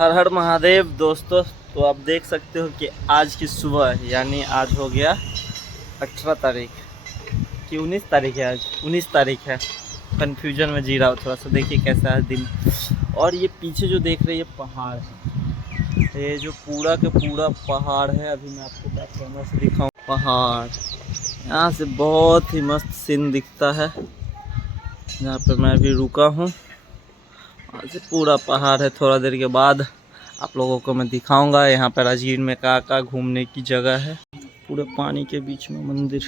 हर हर महादेव दोस्तों। तो आप देख सकते हो कि आज की सुबह यानी आज हो गया 18 तारीख कि 19 तारीख है। आज 19 तारीख है। कन्फ्यूजन में जी रहा हूँ थोड़ा सा। देखिए कैसा है दिन। और ये पीछे जो देख रहे हैं ये पहाड़ है। ये जो पूरा के पूरा पहाड़ है। अभी मैं आपको क्या कैमरा से दिखाऊँ। पहाड़ यहाँ से बहुत ही मस्त सीन दिखता है। जहाँ पे मैं अभी रुका हूँ वहाँ से पूरा पहाड़ है। थोड़ा देर के बाद आप लोगों को मैं दिखाऊंगा यहाँ पर राजगीर में कहाँ घूमने की जगह है। पूरे पानी के बीच में मंदिर।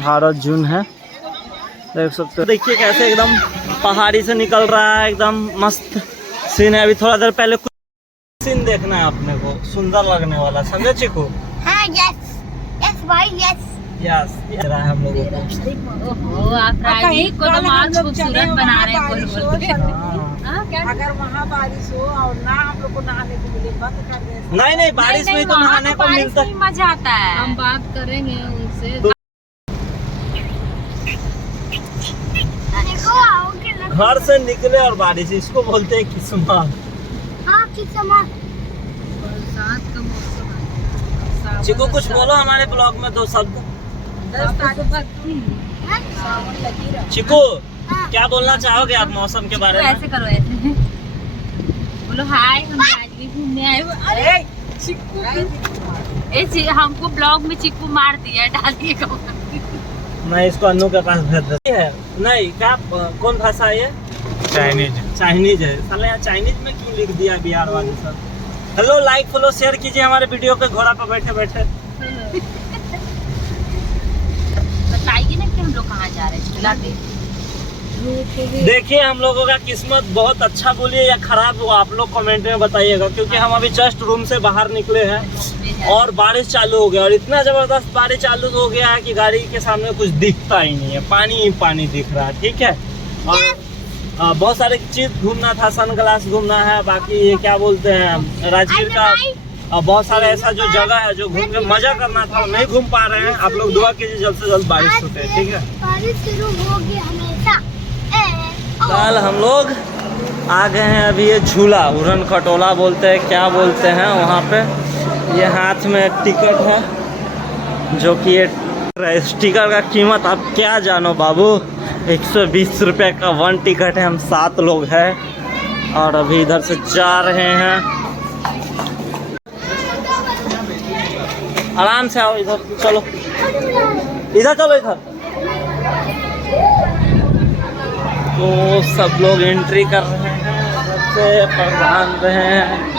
भारत जून है, देख सकते हो। देखिए कैसे एकदम पहाड़ी से निकल रहा है। एकदम मस्त सीन है। अभी थोड़ा देर पहले कुछ सीन देखना है अपने को, सुंदर लगने वाला। समझे चिकू? हाँ, यस यस भाई यस यस। ये रहा है हम लोगों को। आप राजगीर को तो बहुत खूबसूरत बना रहे हैं। अगर वहाँ बारिश हो और ना हम लोग को नहाने को मिले बंद कर दे। नहीं बारिश में तो नहाने को मिलता है। मजा आता है। हम बात करेंगे उनसे। घर से निकले और बारिश, इसको बोलते हैं किस्मत। हाँ किस्मत। बरसात का मौसम है। चिकू कुछ बोलो हमारे ब्लॉग में दो शब्द। चिकू क्या बोलना चाहोगे आप मौसम के बारे में? ऐसे करो, ऐसे बोलो हाय, हम राजगीर घूमने आए हुए। अरे चिक्कू, हमको ब्लॉग में चिक्कू मार दिया, डालिएगा। नहीं, इसको अन्नू के पास भेज देते हैं। नहीं क्या, कौन भाषा है ये? चाइनीज है। साले यहाँ चाइनीज में क्यों लिख दिया बिहार वाले sir? Hello, like follow share कीजिए हमारे वीडियो के। घोड़ा पर बैठे बैठे बताइए ना कि हम लोग कहाँ जा रहे हैं। झूला पे देखिए हम लोगों का किस्मत बहुत अच्छा बोलिए या खराब, वो आप लोग कमेंट में बताइएगा। क्योंकि हम अभी जस्ट रूम से बाहर निकले हैं और बारिश चालू हो गया। और इतना जबरदस्त बारिश चालू हो गया है कि गाड़ी के सामने कुछ दिखता ही नहीं है। पानी ही पानी दिख रहा है। ठीक है। और बहुत सारे चीज घूमना था, सन ग्लास घूमना है। बाकी ये क्या बोलते हैं, राजगीर का बहुत सारे ऐसा जो जगह है जो घूम के मजा करना था, नहीं घूम पा रहे हैं। आप लोग दुआ कीजिए जल्द से जल्द बारिश छूटे। ठीक है। बारिश शुरू होगी हमेशा। कल हम लोग आ गए हैं अभी ये झूला, उड़न खटोला बोलते हैं, क्या बोलते हैं वहाँ पे। ये हाथ में टिकट है जो कि ये टिकट का कीमत आप क्या जानो बाबू। 120 रुपये का 1 टिकट है। हम 7 लोग हैं और अभी इधर से जा रहे हैं। आराम से आओ, इधर चलो, इधर चलो, इधर। तो सब लोग एंट्री कर रहे हैं, इधर से प्रधान रहे हैं।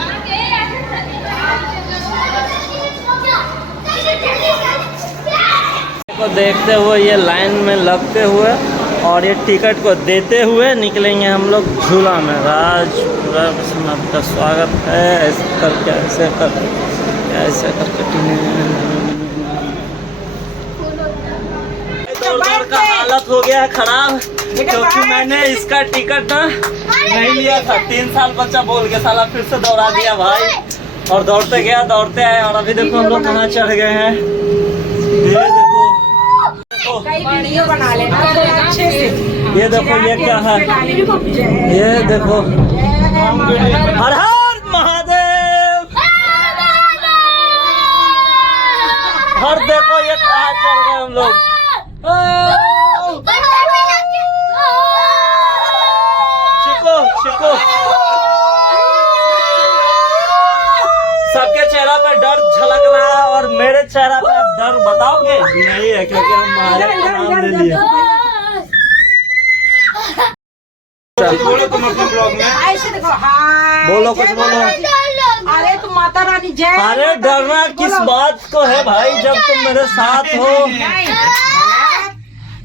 को देखते हुए ये लाइन में लगते हुए और ये टिकट को देते हुए निकलेंगे हम लोग झूला में। राजपुरा में आपका स्वागत है। ऐसे करके ऐसे करके दौड़ का हालत हो गया है खराब। क्योंकि मैंने इसका टिकट ना नहीं लिया था। 3 साल बच्चा बोल के साला फिर से दौड़ा दिया भाई। और दौड़ते गया, दौड़ते आए। और अभी देखो हम लोग कहाँ चढ़ गए हैं। ये देखो, वीडियो बना लेना अच्छे से। ये देखो ये क्या है। ये देखो, हर हर महादेव। हर देखो ये कहाँ चढ़ गए हम लोग। चिको सबके चेहरा पे डर झलक रहा है और मेरे चेहरा पे आप डर बताओगे नहीं है क्योंकि हम महादेव का नाम ले लिए। बोलो तुम अपने ब्लॉग में ऐसे देखो। हाँ बोलो, कुछ बोलो। अरे तुम माता रानी जय। अरे डरना किस बात को है भाई, जब तुम मेरे साथ हो।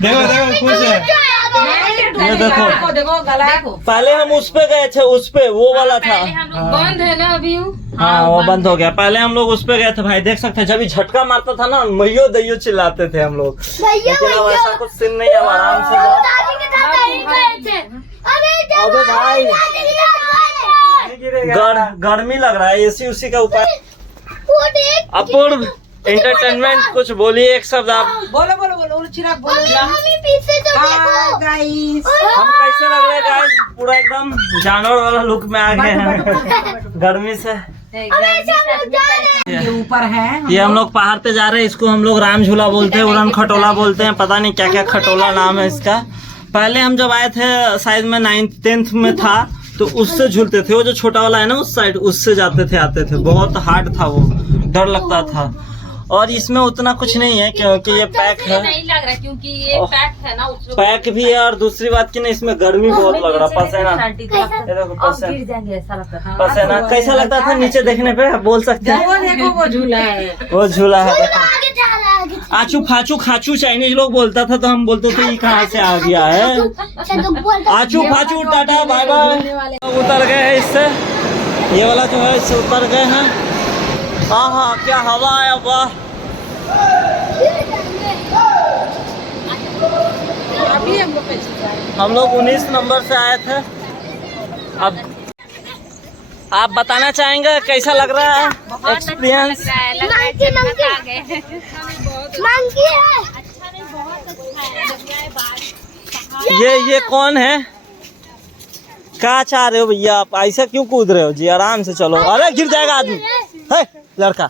देखो खुश है। ये देखो, देखो गला। पहले हम उस पे गए थे, उस पे वो वाला था। बंद है ना अभी। हाँ वो बंद हो गया। पहले हम लोग उस पे गए थे भाई। देख सकते हैं जब झटका मारता था ना, मैयो दैयो चिल्लाते थे हम लोग। लेकिन अब ऐसा कुछ सीन नहीं है। आराम से अबे भाई गर्मी लग रहा है। एसी उसी का उपाय। अपूर्व एंटरटेनमेंट कुछ बोलिए एक शब्द आप। बोलो बोलो बोलो बोलो चिराग बोलो। मम्मी पीछे तो देखो गाइस हम कैसे लग रहे हैं गाइस? पूरा एकदम जानवर वाला लुक में आ गए हैं गर्मी से। ये ऊपर है। ये हम लोग पहाड़ पे जा रहे हैं, इसको हम लोग राम झूला बोलते हैं, उड़न खटोला बोलते हैं, पता नहीं क्या क्या खटोला नाम है इसका। पहले हम जब आए थे शायद मैं 9th 10th में था तो उससे झूलते थे, वो जो छोटा वाला है ना उस साइड, उससे जाते थे आते थे। बहुत हार्ड था वो, डर लगता था। और इसमें उतना कुछ नहीं है क्योंकि ये पैक है। नहीं लग रहा क्योंकि ये पैक है ना, पैक भी है और दूसरी बात की ना इसमें गर्मी बहुत लग रहा। पसेना, ये देखो पसेना कैसा लगता था नीचे देखने पे, आप बोल सकते हैं। वो देखो वो झूला है। वो झूला है। आगे जा रहा है आगे। आचू फाचू खाचू चाइनीज लोग बोलता था तो हम बोलते थे ये कहाँ से आ गया है। अच्छा तो बोल आचू फाचू टाटा बाय बाय। उतर गए हैं इससे, ये वाला जो है इससे उतर गए हैं। हाँ हाँ क्या हवा है, वाह। हम लोग 19 नंबर से आए थे। अब आप बताना चाहेंगे कैसा लग रहा है एक्सपीरियंस? मंकी मंकी है। ये कौन है? क्या चाह रहे हो भैया आप? ऐसा क्यों कूद रहे हो जी? आराम से चलो, अरे गिर जाएगा आदमी है लड़का।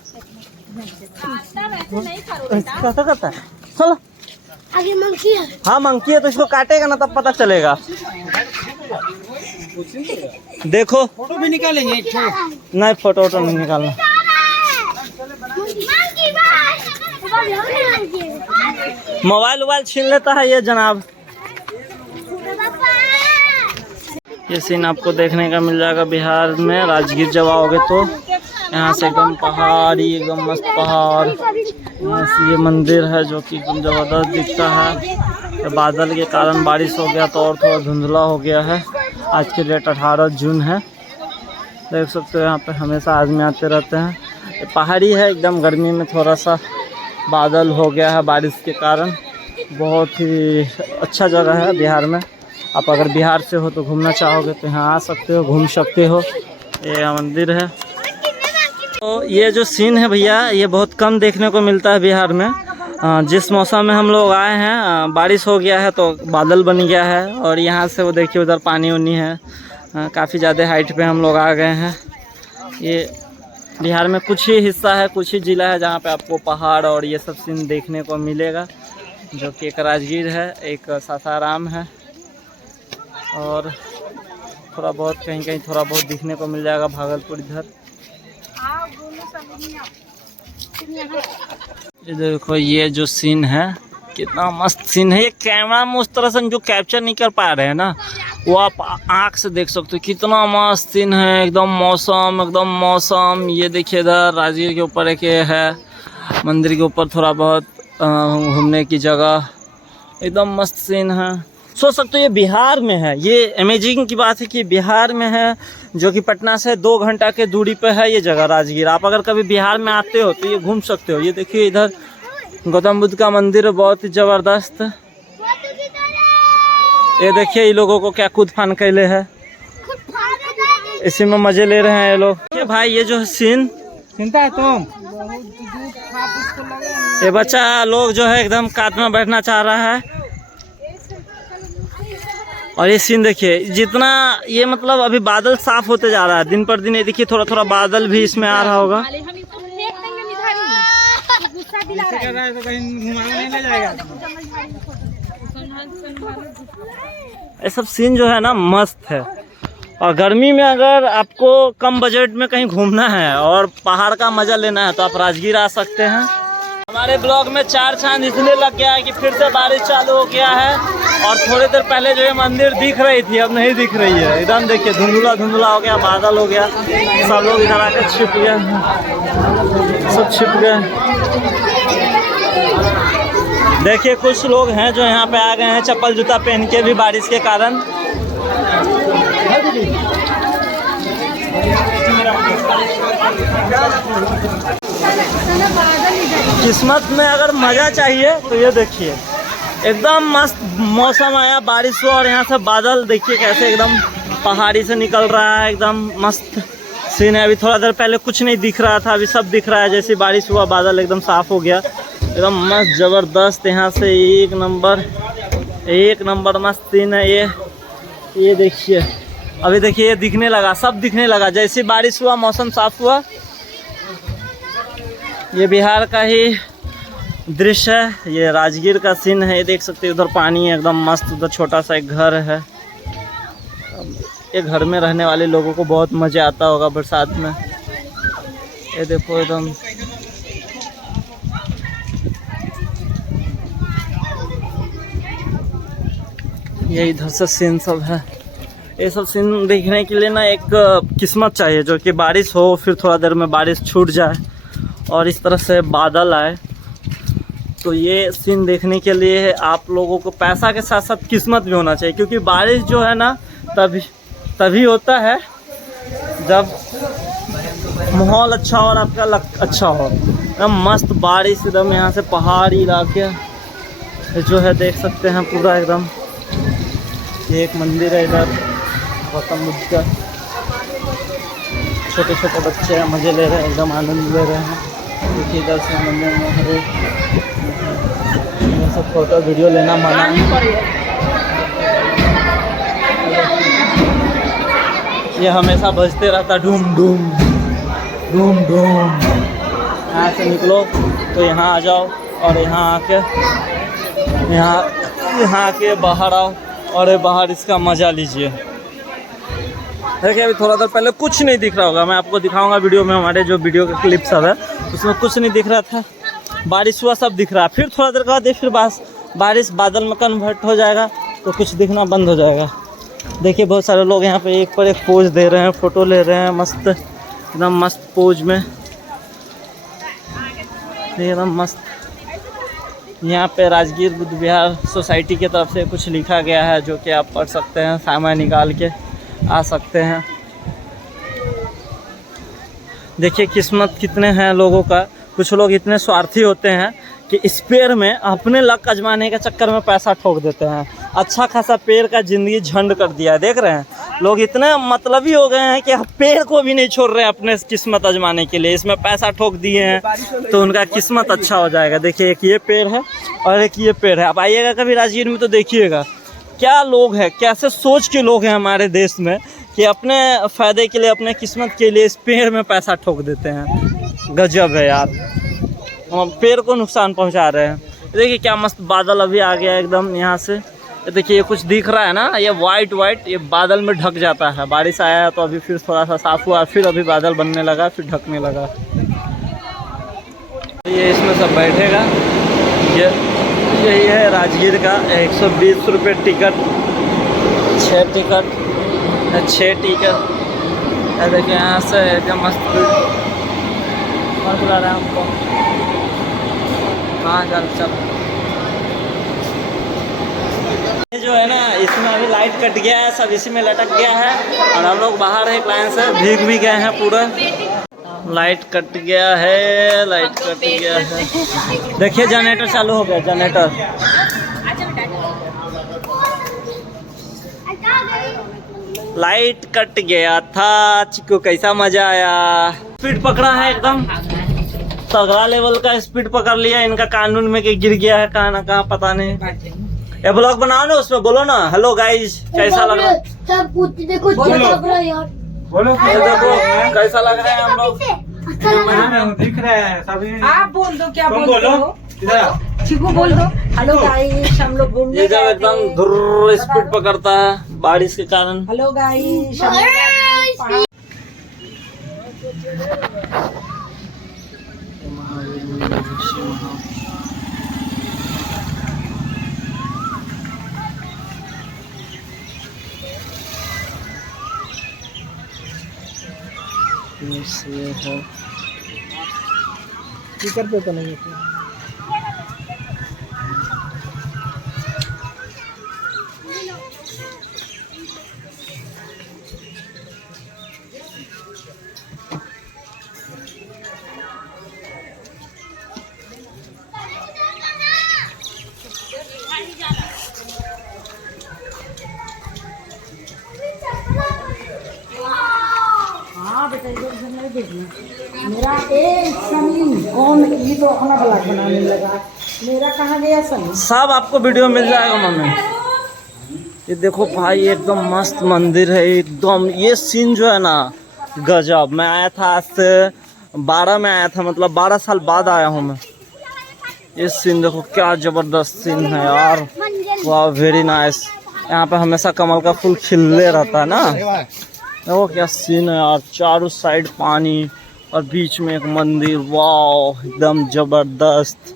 कैसा करता है? चलो आगे मंकी है। हाँ मंकी है तो इसको काटेगा ना तब पता चलेगा। देखो फोटो भी निकालेंगे एक ठो। नहीं फोटो वोटो नहीं निकालना। Monkey bye. मोबाइल वोबाइल छीन लेता है ये जनाब। ये सीन आपको देखने का मिल जाएगा बिहार में, राजगीर जब आओगे तो। यहाँ से एकदम पहाड़ी, एकदम मस्त पहाड़। यहाँ से ये मंदिर है जो कि एकदम ज़बरदस्त दिखता है। तो बादल के कारण बारिश हो गया तो और थोड़ा धुंधला हो गया है। आज की डेट 18 जून है। देख सकते हो यहाँ पे हमेशा आदमी आते रहते हैं। ये पहाड़ी है एकदम, गर्मी में थोड़ा सा बादल हो गया है बारिश के कारण। बहुत ही अच्छा जगह है बिहार में। आप अगर बिहार से हो तो घूमना चाहोगे तो यहाँ आ सकते हो, घूम सकते हो। ये मंदिर है। तो ये जो सीन है भैया ये बहुत कम देखने को मिलता है बिहार में। जिस मौसम में हम लोग आए हैं बारिश हो गया है तो बादल बन गया है और यहाँ से वो देखिए उधर पानी उनी है। काफ़ी ज़्यादा हाइट पे हम लोग आ गए हैं। ये बिहार में कुछ ही हिस्सा है, कुछ ही ज़िला है जहाँ पे आपको पहाड़ और ये सब सीन देखने को मिलेगा, जो कि एक राजगीर है, एक सासाराम है और थोड़ा बहुत कहीं कहीं थोड़ा बहुत दिखने को मिल जाएगा भागलपुर इधर। ये देखो ये जो सीन है कितना मस्त सीन है। ये कैमरा में उस तरह से जो कैप्चर नहीं कर पा रहे हैं ना, वो आप आँख से देख सकते हो। कितना मस्त सीन है, एकदम मौसम। ये देखिए इधर राजगीर के ऊपर एक ये है, मंदिर के ऊपर थोड़ा बहुत घूमने की जगह, एकदम मस्त सीन है। सोच सकते हो ये बिहार में है। ये अमेजिंग की बात है कि बिहार में है, जो कि पटना से 2 घंटा के दूरी पे है ये जगह राजगीर। आप अगर कभी बिहार में आते हो तो ये घूम सकते हो। ये देखिए इधर गौतम बुद्ध का मंदिर है, बहुत ही ज़बरदस्त। ये देखिए ये लोगों को क्या कूद फान कैले है, इसी में मज़े ले रहे हैं ये लोग। ये भाई ये जो सीन चिंता है तुम। ये बच्चा लोग जो है एकदम कात में बैठना चाह रहा है। और ये सीन देखिए जितना ये मतलब अभी बादल साफ होते जा रहा है दिन पर दिन। ये देखिए थोड़ा थोड़ा बादल भी इसमें आ रहा होगा। ये सब सीन जो है ना मस्त है। और गर्मी में अगर आपको कम बजट में कहीं घूमना है और पहाड़ का मजा लेना है तो आप राजगीर आ सकते हैं। हमारे ब्लॉग में 4 चांद इसलिए लग गया है कि फिर से बारिश चालू हो गया है और थोड़ी देर पहले जो ये मंदिर दिख रही थी अब नहीं दिख रही है। एकदम देखिए धुंधला हो गया, बादल हो गया, सब लोग इधर आकर छिप गए, सब छिप गए। देखिए कुछ लोग हैं जो यहाँ पे आ गए हैं चप्पल जूता पहन के भी बारिश के कारण। किस्मत में अगर मज़ा चाहिए तो ये देखिए एकदम मस्त मौसम आया, बारिश हुआ और यहाँ से बादल देखिए कैसे एकदम पहाड़ी से निकल रहा है। एकदम मस्त सीन है। अभी थोड़ा देर पहले कुछ नहीं दिख रहा था, अभी सब दिख रहा है। जैसे बारिश हुआ बादल एकदम साफ हो गया, एकदम मस्त ज़बरदस्त। यहाँ से एक नंबर मस्त सीन है ये देखिए। अभी देखिए ये दिखने लगा, सब दिखने लगा। जैसे बारिश हुआ मौसम साफ हुआ। ये बिहार का ही दृश्य है, ये राजगीर का सीन है। ये देख सकते हैं, उधर पानी है एकदम मस्त। उधर छोटा सा एक घर है। ये घर में रहने वाले लोगों को बहुत मज़ा आता होगा बरसात में। ये देखो एकदम ये इधर से सीन सब है। ये सब सीन देखने के लिए ना एक किस्मत चाहिए, जो कि बारिश हो, फिर थोड़ा देर में बारिश छूट जाए और इस तरह से बादल आए। तो ये सीन देखने के लिए आप लोगों को पैसा के साथ साथ किस्मत भी होना चाहिए, क्योंकि बारिश जो है ना तभी होता है जब माहौल अच्छा हो और आपका लक अच्छा हो। एकदम मस्त बारिश, एकदम यहाँ से पहाड़ी इलाके जो है देख सकते हैं पूरा एकदम। ये एक मंदिर है इधर गौतम बुद्ध का। छोटे छोटे बच्चे हैं, मज़े ले रहे हैं, एकदम आनंद ले रहे हैं। देखिए इधर से मंदिर में हरे ये सब फोटो वीडियो लेना मना है। ये हमेशा बजते रहता डूम डूम डूम डूम। यहाँ से निकलो तो यहाँ आ जाओ और यहाँ आके बाहर आओ और बाहर इसका मज़ा लीजिए। देखिए अभी थोड़ा देर पहले कुछ नहीं दिख रहा होगा, मैं आपको दिखाऊंगा वीडियो में। हमारे जो वीडियो का क्लिप सब है उसमें कुछ नहीं दिख रहा था, बारिश हुआ सब दिख रहा है। फिर थोड़ा देर के बाद फिर बारिश बादल में कन्वर्ट हो जाएगा तो कुछ दिखना बंद हो जाएगा। देखिए बहुत सारे लोग यहाँ पे एक पर एक पोज दे रहे हैं, फ़ोटो ले रहे हैं मस्त, एकदम मस्त पोज में, एकदम मस्त। यहाँ पे राजगीर बुद्ध विहार सोसाइटी की तरफ से कुछ लिखा गया है, जो कि आप पढ़ सकते हैं, समय निकाल के आ सकते हैं। देखिए किस्मत कितने हैं लोगों का। कुछ लोग इतने स्वार्थी होते हैं कि इस पेड़ में अपने लक आजमाने के चक्कर में पैसा ठोक देते हैं। अच्छा खासा पेड़ का ज़िंदगी झंड कर दिया है, देख रहे हैं। लोग इतने मतलबी हो गए हैं कि पेड़ को भी नहीं छोड़ रहे हैं अपने किस्मत आजमाने के लिए। इसमें पैसा ठोक दिए हैं तो उनका किस्मत अच्छा हो जाएगा। देखिए एक ये पेड़ है और एक ये पेड़ है। आप आइएगा कभी राजगीर में तो देखिएगा क्या लोग हैं, कैसे सोच के लोग हैं हमारे देश में कि अपने फ़ायदे के लिए, अपने किस्मत के लिए इस पेड़ में पैसा ठोक देते हैं। गजब है यार, हम पेड़ को नुकसान पहुंचा रहे हैं। देखिए क्या मस्त बादल अभी आ गया एकदम यहाँ से। देखिए ये कुछ दिख रहा है ना, ये वाइट ये बादल में ढक जाता है। बारिश आया है तो अभी फिर थोड़ा सा साफ हुआ, फिर अभी बादल बनने लगा, फिर ढकने लगा। ये इसमें सब बैठेगा। यही है राजगीर का 120 रुपये टिकट, 6 टिकट। देखिए यहाँ से एकदम मस्त बुला रहे हैं हमको। हाँ चल ये जो है ना, इसमें अभी लाइट कट गया है, सब इसी में लटक गया है और हम लोग बाहर एक लाइन से भीग भी गए हैं पूरा। लाइट कट गया है, देखिए जनरेटर चालू हो गया, जनरेटर। लाइट कट गया था। चिक्कू कैसा मजा आया। स्पीड पकड़ा है एकदम तगड़ा लेवल का स्पीड पकड़ लिया। इनका कानून में कि गिर गया है कहाँ ना कहाँ पता नहीं। ये ब्लॉग बनाओ ना, उसमें बोलो ना हेलो गाइज कैसा लग रहा है। सब कुछ देखो यार, बोलो देखो कैसा लग रहा है हम लोग। दिख रहे हैं सभी। आप बोल दो, क्या बोल बोलो दो, चिकू बोल दो हेलो गाइस, हम लोग घूमने ये जब एकदम धुर्र स्पीड पकड़ता है बारिश के कारण। Hello guys. स्पीकर पे तो नहीं है। हाँ बेटा मेरा एक सनी कौन ये तो अपना ब्लॉग बनाने लगा। मेरा कहाँ गया सनी? सब आपको वीडियो मिल जाएगा मम्मी। ये देखो भाई एकदम मस्त मंदिर है एकदम। ये सीन जो है ना गजब। मैं आया था आज से 12 में आया था, मतलब 12 साल बाद आया हूँ मैं। ये सीन देखो क्या जबरदस्त सीन है यार। वाह वेरी नाइस। यहाँ पे हमेशा कमल का फूल खिले रहता है ना। देखो क्या सीन है यार, चारों साइड पानी और बीच में एक मंदिर। वाह एकदम जबरदस्त।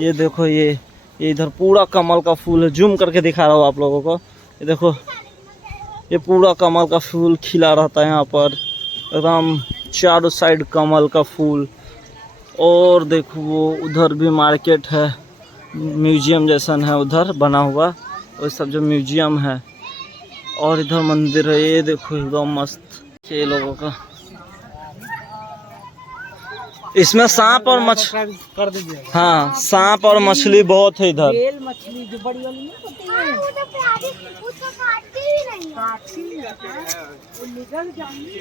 ये देखो ये इधर पूरा कमल का फूल है। जूम करके दिखा रहा हूँ आप लोगों को। ये देखो ये पूरा कमल का फूल खिला रहता है यहाँ पर एकदम चारों साइड कमल का फूल। और देखो वो उधर भी मार्केट है, म्यूजियम जैसा है उधर बना हुआ, वो सब जो म्यूजियम है। और इधर मंदिर है। ये देखो एकदम मस्त ये लोगों का। इसमें सांप और मछली कर दीजिए। हाँ सांप और मछली बहुत है इधर। बेल मछली जो बड़ी वाली नहीं होती है, काटती है वो निकल जाएंगी।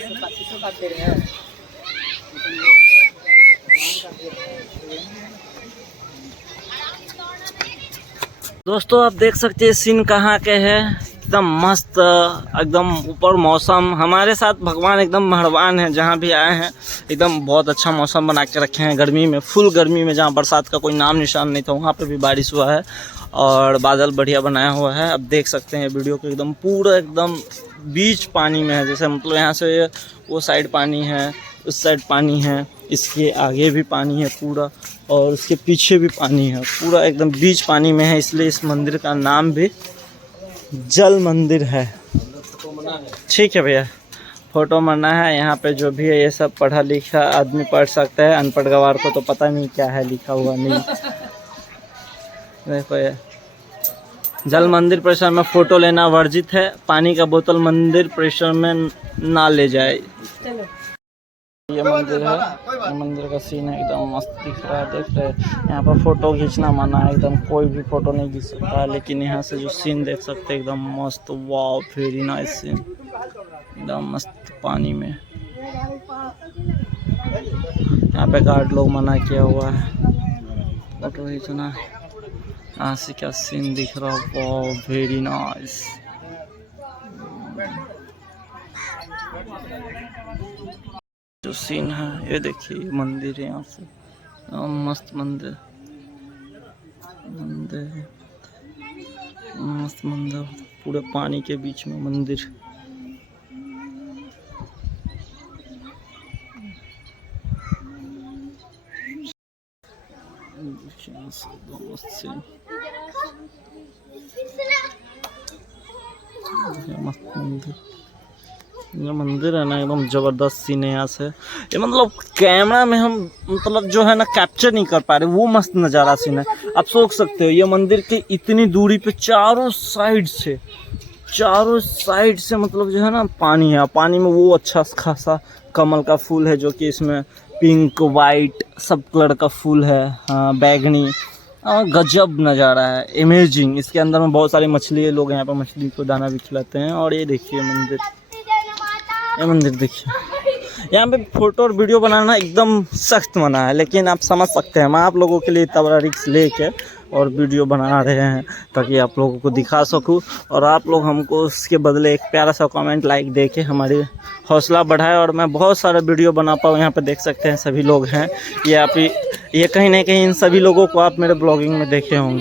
दोस्तों आप देख सकते हैं सीन कहाँ के है। एकदम मस्त एकदम ऊपर मौसम। हमारे साथ भगवान एकदम मेहरबान है। जहाँ भी आए हैं एकदम बहुत अच्छा मौसम बना के रखे हैं। गर्मी में फुल गर्मी में जहाँ बरसात का कोई नाम निशान नहीं था वहाँ पे भी बारिश हुआ है और बादल बढ़िया बनाया हुआ है। अब देख सकते हैं वीडियो को एकदम पूरा एकदम बीच पानी में है। जैसे मतलब यहाँ से वो साइड पानी है, उस साइड पानी है, इसके आगे भी पानी है पूरा और उसके पीछे भी पानी है। पूरा एकदम बीच पानी में है, इसलिए इस मंदिर का नाम भी जल मंदिर है। ठीक है भैया, फोटो मरना है। यहाँ पे जो भी है ये सब पढ़ा लिखा आदमी पढ़ सकता है। अनपढ़ गवार को तो पता नहीं क्या है लिखा हुआ नहीं। देखो ये जल मंदिर परिसर में फ़ोटो लेना वर्जित है। पानी का बोतल मंदिर परिसर में ना ले जाए। ये मंदिर है, ये मंदिर का सीन है एकदम मस्त दिख रहा है। देख रहे हैं यहाँ पर फ़ोटो खींचना मना है एकदम। कोई भी फ़ोटो नहीं खींच सकता है, लेकिन यहाँ से जो सीन देख सकते हैं एकदम मस्त। वाह वेरी नाइस सीन, एकदम मस्त पानी में। यहाँ पे गार्ड लोग मना किया हुआ है फ़ोटो खींचना। यहाँ से क्या सीन दिख रहा है, वाह वेरी नाइस। जो सीन है ये देखिए, मंदिर है यहाँ से मस्त मंदिर मस्त मंदिर पूरे पानी के बीच में मंदिर। मस्त मंदिर, ये मंदिर है ना एकदम ज़बरदस्त सीन है यहाँ से। ये मतलब कैमरा में हम मतलब जो है ना कैप्चर नहीं कर पा रहे, वो मस्त नज़ारा सीन है। आप सोच सकते हो ये मंदिर के इतनी दूरी पे चारों साइड से मतलब जो है ना पानी है। पानी में वो अच्छा खासा कमल का फूल है, जो कि इसमें पिंक वाइट सब कलर का फूल है। हाँ बैगनी, गजब नज़ारा है, इमेजिंग। इसके अंदर में बहुत सारी मछली है, लोग यहाँ पर मछली को दाना भी खिलाते हैं। और ये देखिए मंदिर, ये मंदिर देखिए। यहाँ पे फ़ोटो और वीडियो बनाना एकदम सख्त मना है, लेकिन आप समझ सकते हैं मैं आप लोगों के लिए इतना बड़ा रिस्क लेके और वीडियो बना रहे हैं ताकि आप लोगों को दिखा सकूं। और आप लोग हमको उसके बदले एक प्यारा सा कमेंट लाइक दे के हमारी हौसला बढ़ाए और मैं बहुत सारा वीडियो बना पाऊँ। यहाँ पे देख सकते हैं सभी लोग हैं। ये आप ये कहीं ना कहीं इन सभी लोगों को आप मेरे ब्लॉगिंग में देखे होंगे।